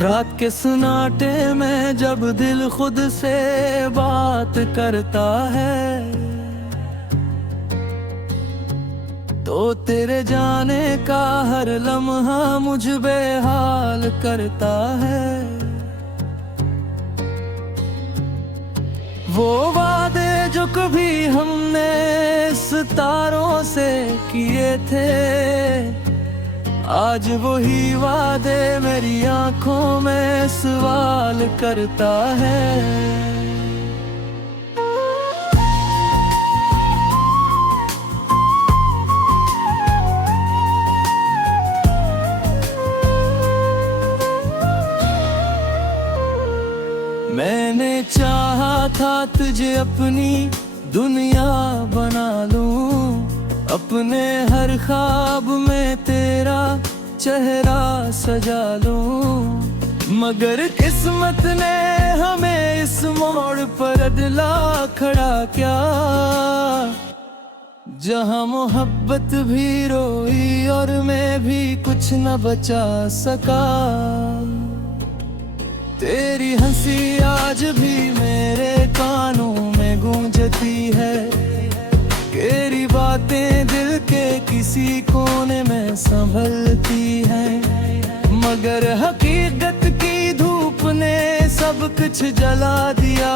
रात के सन्नाटे में जब दिल खुद से बात करता है, तो तेरे जाने का हर लम्हा मुझ बेहाल करता है। वो वादे जो कभी हमने सितारों से किए थे, आज वही वादे मेरी आंखों में सवाल करता है। मैंने चाहा था तुझे अपनी दुनिया बना लूं, अपने हर ख्वाब में तेरा चेहरा सजा लूं, मगर किस्मत ने हमें इस मोड़ पर अदला खड़ा क्या, जहां मोहब्बत भी रोई और मैं भी कुछ न बचा सका। तेरी हंसी आज भी मेरे कानों में गूंजती है, तेरी बातें दिल के किसी कोने में संभलती हैं, मगर हकीकत की धूप ने सब कुछ जला दिया।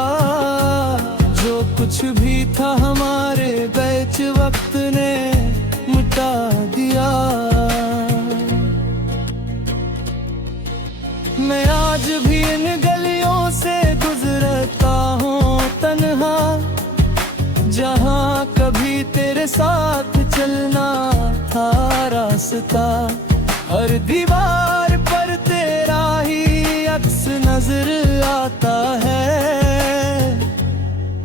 जो कुछ भी था हमारे बीच वक्त ने मिटा दिया। मैं आज भी इन गलियों से गुजरता हूँ तन्हा, जहाँ कभी तेरे साथ चलना था रास्ता। हर दीवार पर तेरा ही अक्स नजर आता है,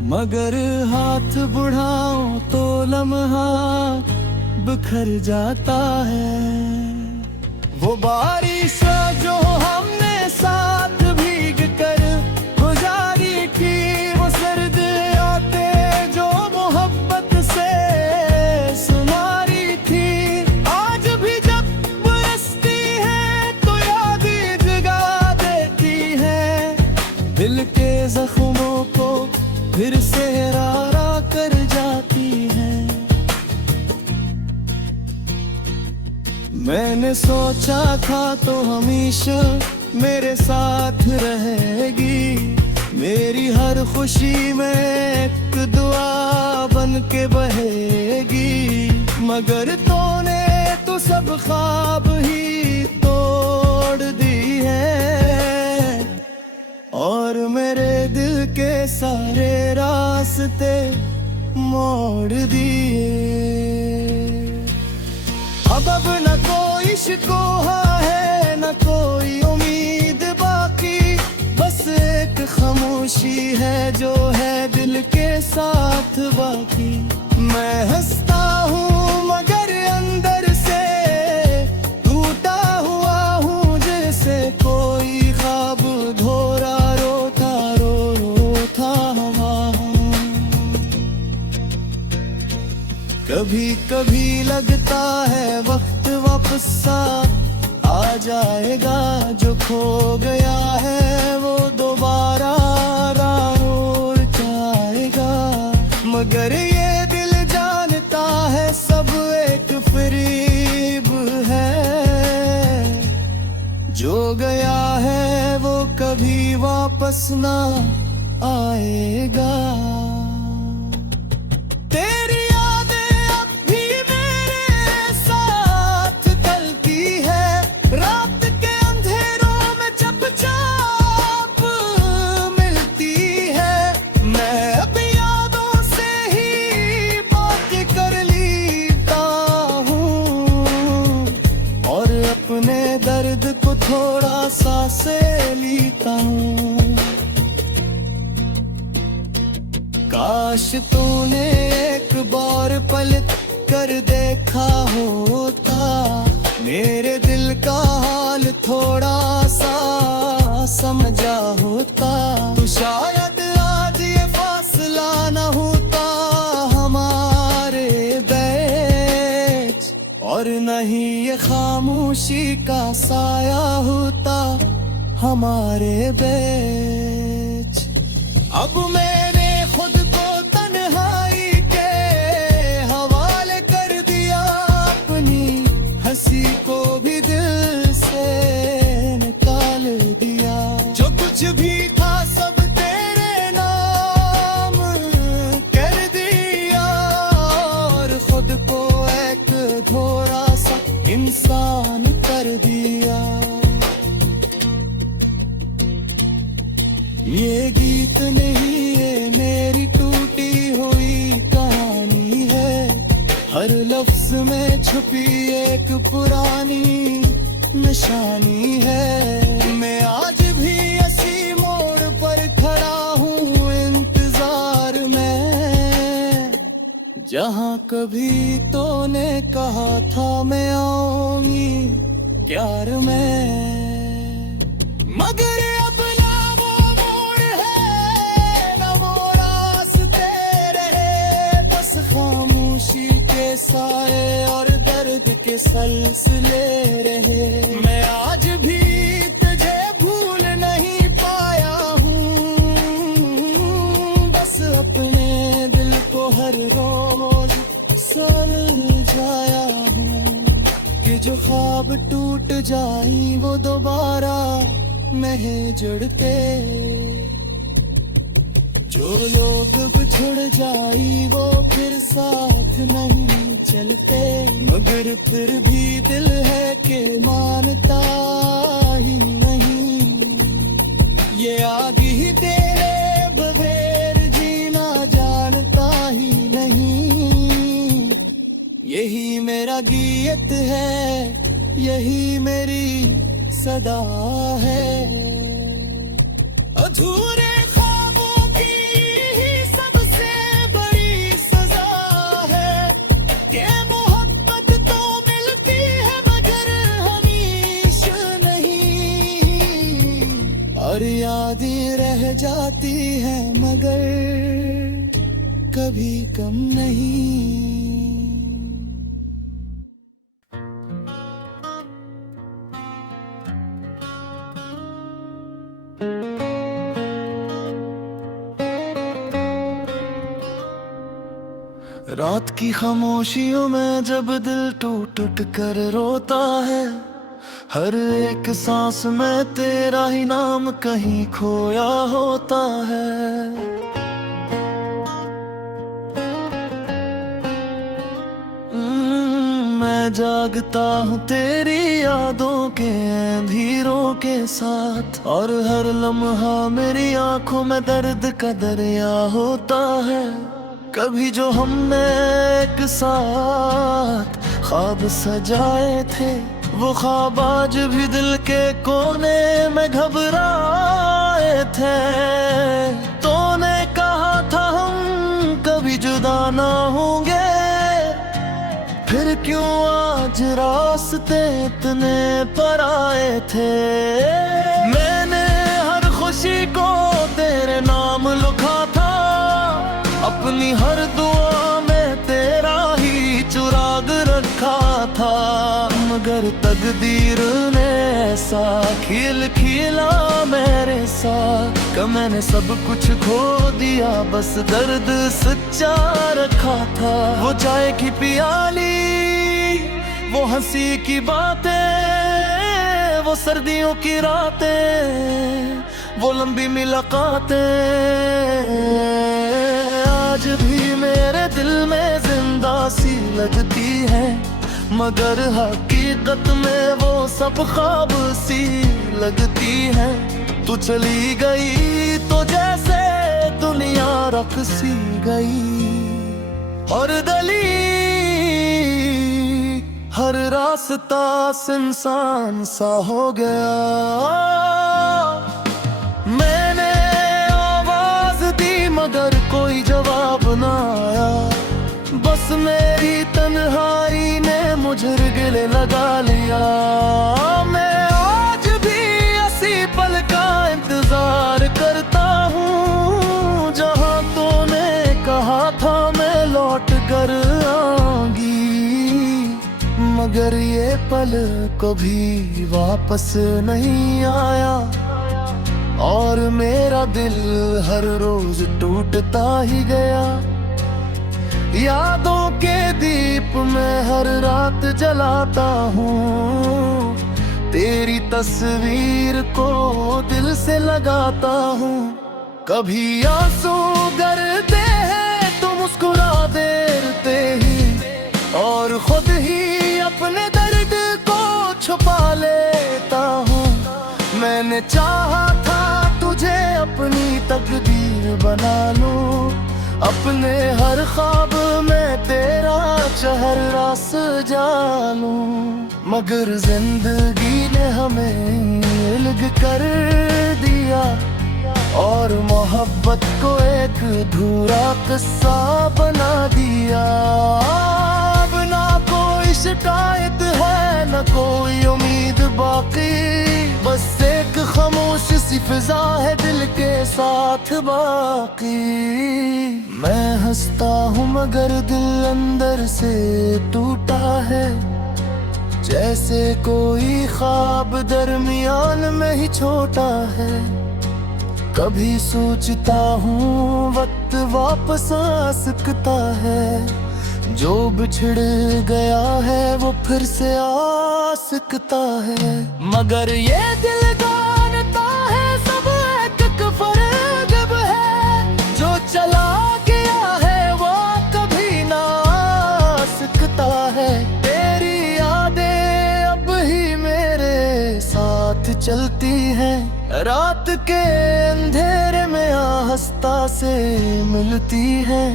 मगर हाथ बढ़ाऊं तो लम्हा बिखर जाता है। वो बारिश जो हमने साथ भीग कर गुजारी थी, वो सर्द आते जो मोहब्बत से सुनारी थी, आज भी जब बरसती है तो याद जगा देती है, दिल के जख्मों को फिर से रारा कर जाती है। मैंने सोचा था तो हमेशा मेरे साथ रहेगी, मेरी हर खुशी में एक दुआ बन के बहेगी, मगर तूने तो सब ख्वाब ही तोड़ दी है, और मेरे दिल के सारे रास्ते मोड़ दिए। अब न कोई शिकवा है न कोई उम्मीद बाकी, बस एक खामोशी है जो है दिल के साथ बाकी। मैं हंसता हूँ मगर अंदर से टूटा हुआ हूँ, जैसे कोई ख्वाब धोरा रोता रोता हुआ हूँ। कभी कभी लगता है वक्त वापस आ जाएगा, जो खो गया है वो दोबारा लौट आएगा, मगर ये दिल जानता है सब एक फरेब है, जो गया है वो कभी वापस ना आएगा। तेरी दर्द को थोड़ा सा से लेता हूँ, काश तूने एक बार पलट कर देखा होता, मेरे दिल का हाल थोड़ा सा समझा होता, तो शायद आज ये फासला न होता हमारे बीच, और नहीं ये खामोशी का साया होता हमारे बीच। अब मैंने खुद को तन्हाई के हवाले कर दिया, अपनी हंसी को भी दिल से निकाल दिया। जो कुछ भी था सब तेरे नाम कर दिया, और खुद को एक घोड़ा सा इंसान कर दिया। ये गीत नहीं, ये मेरी टूटी हुई कहानी है। हर लफ्ज में छुपी एक पुरानी निशानी है। मैं आज भी इसी मोड़ पर खड़ा हूँ इंतजार में, जहाँ कभी तूने कहा था मैं आऊंगी प्यार में। मगर अब ना वो मोड़ है, ना वो रास्ते रहे, बस खामोशी के साए और दर्द के सलसिले रहे। मैं आज भी तुझे भूल नहीं पाया हूँ, बस अपने दिल को हर रोज सुलझाया हूँ, कि जो ख्वाब टूट जाई वो दोबारा नहीं जुड़ते, जो लोग बिछड़ जाई वो फिर साथ नहीं चलते। मगर फिर भी दिल है कि मानता ही नहीं, ये आग ही तेरे बगैर जीना जानता ही नहीं। यही मेरा गीत है, यही मेरी सदा है। अधूरे ख्वाबों की ही सबसे बड़ी सजा है, कि मोहब्बत तो मिलती है मगर हमेशा नहीं, और यादें रह जाती हैं मगर कभी कम नहीं। रात की खामोशियों में जब दिल टूट टूट कर रोता है, हर एक सांस में तेरा ही नाम कहीं खोया होता है। मैं जागता हूँ तेरी यादों के अंधेरों के साथ, और हर लम्हा मेरी आंखों में दर्द का दरिया होता है। कभी जो हमने एक साथ ख्वाब सजाए थे, वो ख्वाब आज भी दिल के कोने में घबराए थे। तूने कहा था हम कभी जुदा ना होंगे, फिर क्यों आज रास्ते इतने पर आए थे। मैंने हर खुशी को तेरे नाम लिखा था, अपनी हर दुआ में तेरा ही चुराग रखा था। मगर तकदीर ने ऐसा खेल खेला मेरे साथ, कि मैंने सब कुछ खो दिया, बस दर्द सच्चा रखा था। वो चाय की पियाली, वो हंसी की बातें, वो सर्दियों की रातें, वो लंबी मुलाकातें आज भी मेरे दिल में जिंदा सी लगती है। मगर हकीकत में वो सब ख्वाब सी लगती है। तू चली गई तो जैसे दुनिया रख सी गई, और गली हर रास्ता सुनसान सा हो गया। मैंने आवाज दी मगर कोई जवाब ना आया, बस मेरी तन्हाई ने मुझे गले लगा लिया। मैं आज भी इसी पल का इंतजार करता हूँ, जहाँ तूने कहा था मैं लौट कर आऊंगी। मगर ये पल कभी वापस नहीं आया। और मेरा दिल हर रोज टूटता ही गया। यादों के दीप मैं हर रात जलाता हूँ, तेरी तस्वीर को दिल से लगाता हूँ। कभी आंसू गिरते हैं तो मुस्कुरा देते ही, और खुद ही अपने दर्द को छुपा लेता हूँ। मैंने चाहा था तुझे अपनी तकदीर बना लूं, अपने हर ख्वाब में तेरा चेहरा सजा लूं, मगर जिंदगी ने हमें अलग कर दिया, और मोहब्बत को एक अधूरा किस्सा बना दिया। अब ना कोई शिकायत है, न कोई उम्मीद बाकी, बस एक खामोश सी फिजा है दिल के साथ बाकी। मैं हंसता हूँ मगर दिल अंदर से टूटा है, जैसे कोई ख्वाब दरमियान में ही छोटा है। कभी सोचता हूँ वक्त वापस आ सकता है, जो बिछड़ गया है वो फिर से आ सकता है। मगर ये दिल जानता है सब एक फरेब है, जो चला गया है वो कभी ना आ सकता है। तेरी यादें अब ही मेरे साथ चलती हैं, रात के अंधेरे में आहिस्ता से मिलती है।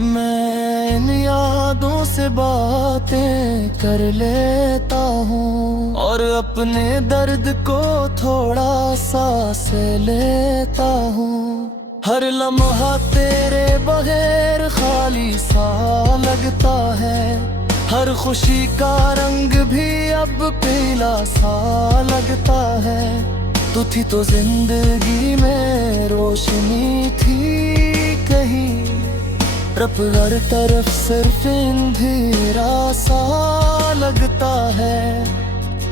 मैं इन यादों से बातें कर लेता हूँ, और अपने दर्द को थोड़ा सांस लेता हूँ। हर लम्हा तेरे बगैर खाली सा लगता है, हर खुशी का रंग भी अब पीला सा लगता है। तू थी तो जिंदगी में रोशनी थी कहीं, रब हर तरफ सिर्फ अंधेरा सा लगता है।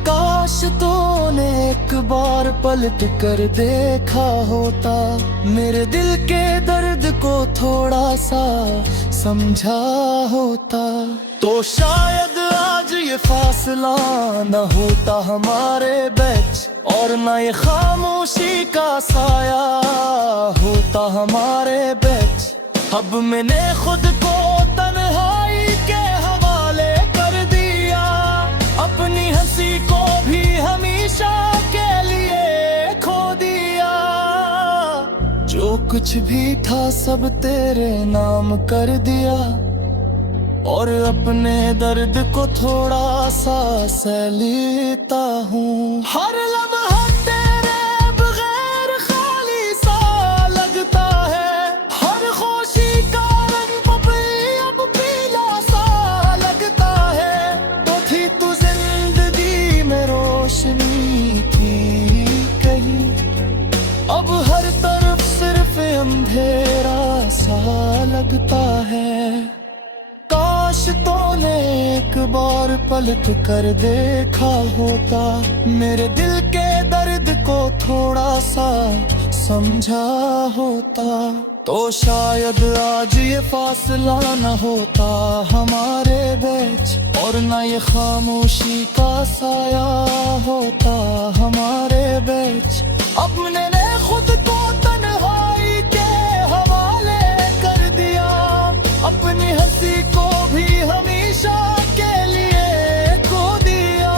काश तूने एक बार पलट कर देखा होता, मेरे दिल के दर्द को थोड़ा सा समझा होता, तो शायद आज ये फासला न होता हमारे बीच, और न ये खामोशी का साया होता हमारे बीच। अब मैंने खुद को तन्हाई के हवाले कर दिया, अपनी हंसी को भी हमेशा के लिए खो दिया। जो कुछ भी था सब तेरे नाम कर दिया, और अपने दर्द को थोड़ा सा सह लेता हूँ। हर लम्हा तेरे बगैर खाली सा लगता है, हर खुशी का रंग अब पीला सा लगता है। तो थी तू जिंदगी में रोशनी थी कहीं, अब हर तरफ सिर्फ अंधेरा सा लगता है। काश तूने एक बार पलट कर देखा होता, मेरे दिल के दर्द को थोड़ा सा समझा होता, तो शायद आज ये फासला न होता हमारे बीच, और न ये खामोशी का साया होता हमारे बीच। अपने ने खुद को तन्हाई के हवाले कर दिया, अपनी हंसी को भी हमेशा के लिए खो दिया।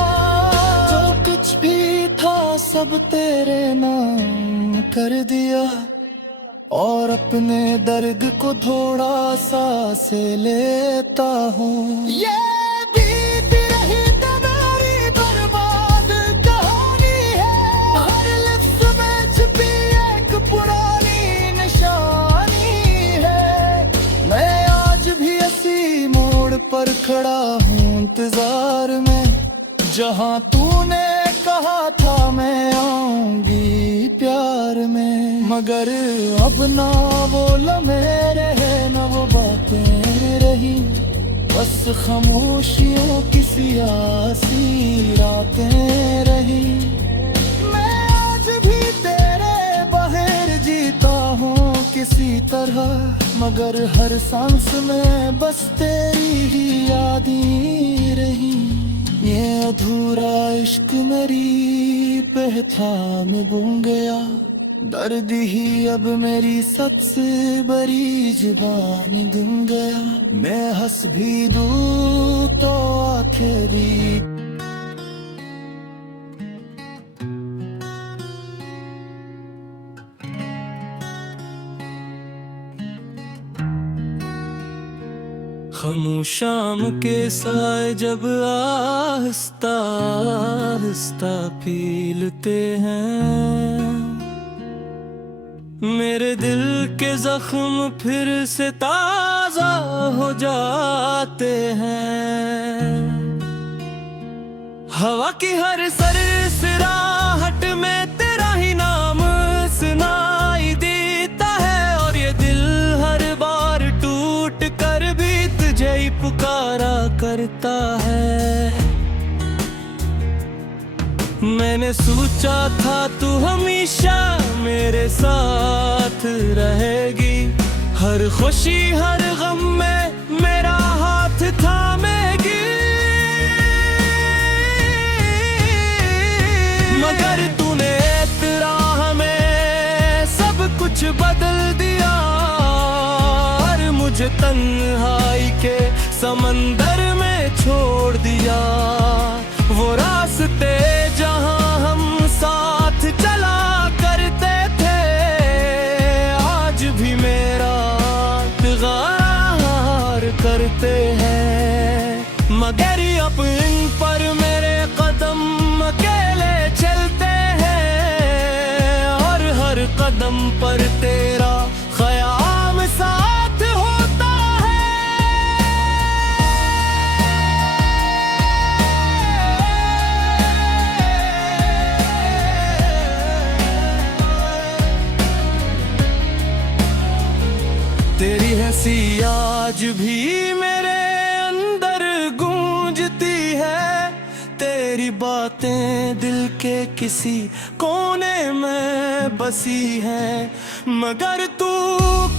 जो कुछ भी था सब तेरे नाम कर दिया, और अपने दर्द को थोड़ा सा से लेता हूँ। ये बीती रही तुम्हारी बर्बाद कहानी है, हर लिफ्ट में छिपी एक पुरानी निशानी है। मैं आज भी इसी मोड़ पर खड़ा हूँ इंतजार में, जहाँ तूने कहा था मैं आऊंगी प्यार में। मगर अब ना वो लम्हे रहे न वो बातें रही, बस खामोशियों की सियासी रातें रही। मैं आज भी तेरे किसी तरह, मगर हर सांस में बस तेरी ही यादें रही। ये अधूरा इश्क मेरी पहचान बन गया, दर्द ही अब मेरी सबसे बड़ी जुबान बन गया। मैं हंस भी दूं तो आखिरी खामोश शाम के साए जब आहिस्ता आहिस्ता पीलते हैं, मेरे दिल के जख्म फिर से ताजा हो जाते हैं। हवा की हर सरसराहट में तेरा ही नाम सुनाई देता है, और ये दिल हर बार टूट कर भी तुझे ही पुकारा करता है। मैंने सोचा था तू हमेशा मेरे साथ रहेगी, हर खुशी हर गम में मेरा हाथ थामेगी। मगर तूने इतराह में सब कुछ बदल दिया, और मुझे तन्हाई के समंदर में छोड़ दिया। वो रास्ते जहां हम साथ चला करते थे, आज भी मेरा इंतजार करते हैं। मगर अब इन पर मेरे कदम अकेले चलते हैं, और हर कदम पर तेरा ख्याल साथ होता है। तेरी हंसी आज भी मेरे अंदर गूंजती है, तेरी बातें दिल के किसी कोने में बसी है। मगर तू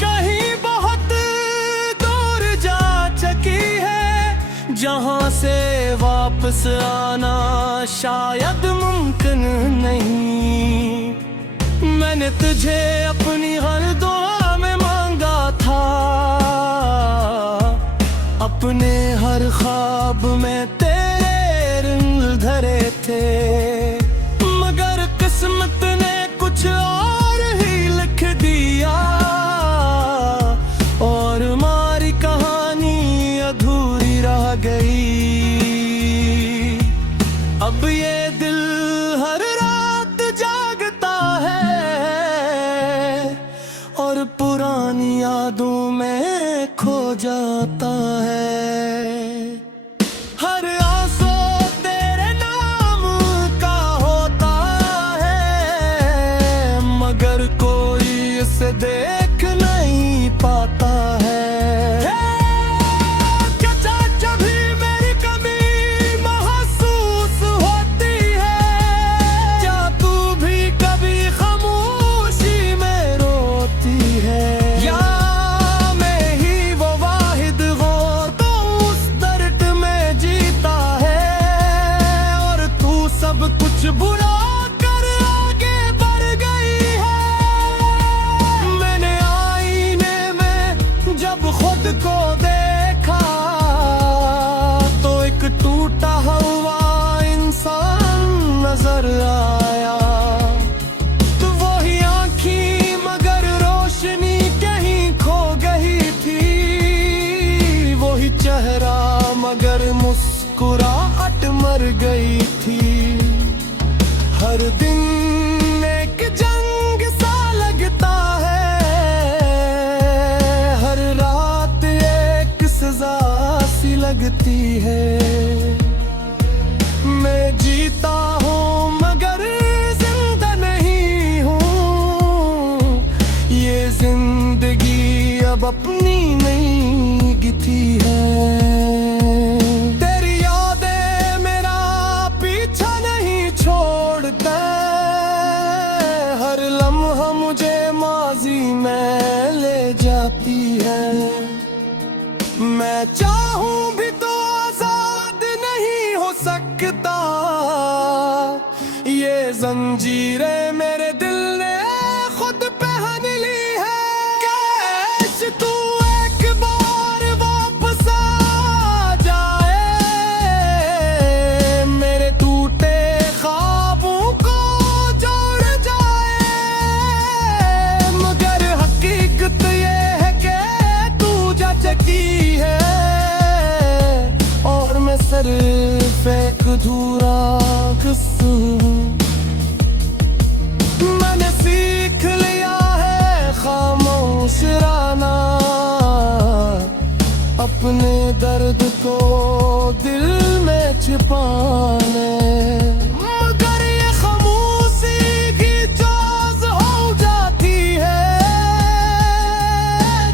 कहीं बहुत दूर जा चुकी है, जहां से वापस आना शायद मुमकिन नहीं। मैंने तुझे अपनी हर दुआ में मांगा था, अपने हर ख्वाब में तेरे रंग धरे थे। मगर किस्मत ने कुछ और ही लिख दिया, और हमारी कहानी अधूरी रह गई। अब ये दिल हर रात जागता है, और पुरानी यादों में खो जाता है। हर आंसू तेरे नाम का होता है, मगर कोई इसे देख नहीं पाता है। जब भी मेरी कमी महसूस होती है, क्या तू भी कभी खामोशी में रोती है? या मैं ही वो वाहिद हूँ तो उस दर्द में जीता है, और तू सब कुछ बुला कर आगे बढ़ गई है। मैंने आईने में जब खुद को देखा, तो एक टूटा हुआ इंसान नजर आया। तो वही आँखी मगर रोशनी कहीं खो गई थी, वही चेहरा मगर मुस्कुराहट मर गई थी। हर दिन एक जंग सा लगता है, हर रात एक सजा सी लगती है। मैं जीता हूँ मगर जिंदा नहीं हूँ, ये जिंदगी अब अपनी नहीं गिती है। तेरी यादें मेरा पीछा नहीं छोड़ता, हर लम्हा मुझे माजी में मैं चाहूं भी तो आजाद नहीं हो सकता। ये जंजीरें मेरे दिल ने खुद पहन ली है। कैश तू एक बार वापस आ जाए, मेरे टूटे ख्वाबों को जोड़ जाए। मगर हकीकत ये है कि तू जा चकी है और मैं सिर्फ एक अधूरा किस्सा हूं। मैंने सीख लिया है खामोश रहना, अपने दर्द को दिल में छिपाने। मगर ये खामोशी की जाज हो जाती है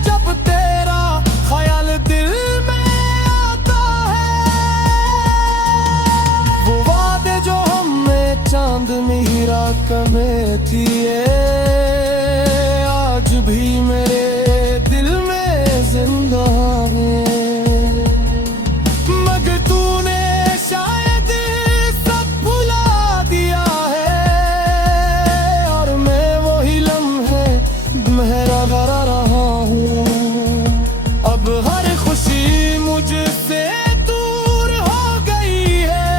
जब तेरा ख्याल दिल में आता है। वो वादे जो हमने चांद में हीरा कमे थिए, आज भी मेरे दिल में जिंदा है। मगर तूने शायद सब भुला दिया है और मैं वही लम्हे मेरा भरा रहा हूँ। अब हर खुशी मुझसे दूर हो गई है,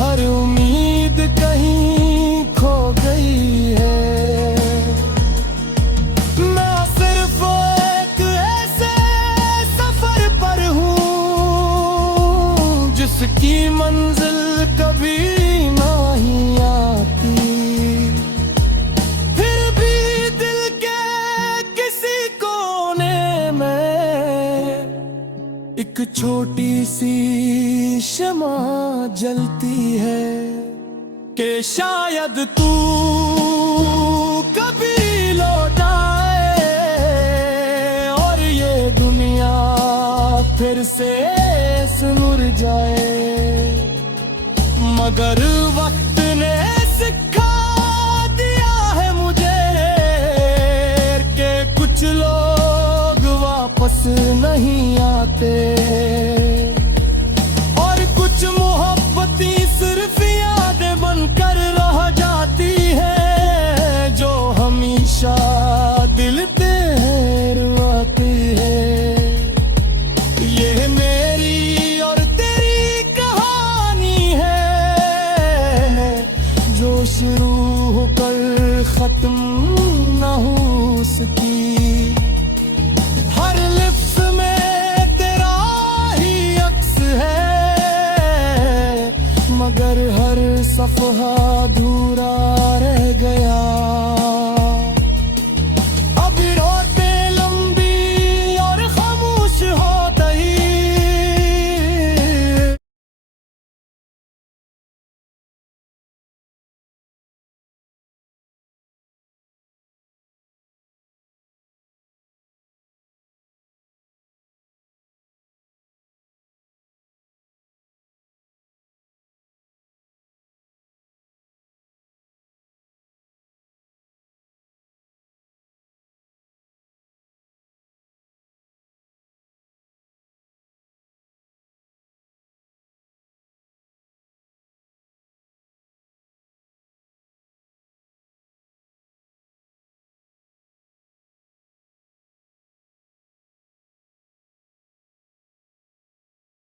हर उम्मीद कहीं खो गई है। मैं सिर्फ एक ऐसे सफर पर हूँ जिसकी मंजिल कभी नहीं आती। फिर भी दिल के किसी कोने में एक छोटी सी शमा जलती है कि शायद तू कभी लौट आए और ये दुनिया फिर से सुनुर जाए। मगर वक्त ने सिखा दिया है मुझे कि कुछ लोग वापस नहीं आते और कुछ मोहब्बतें सिर्फ यादें बनकर रह जाती है जो हमेशा दिल पे रुआती है। ये मेरी और तेरी कहानी है जो शुरू होकर खत्म न हो सकी। हर लिप्स में तेरा ही अक्स है मगर हर सफहा दूर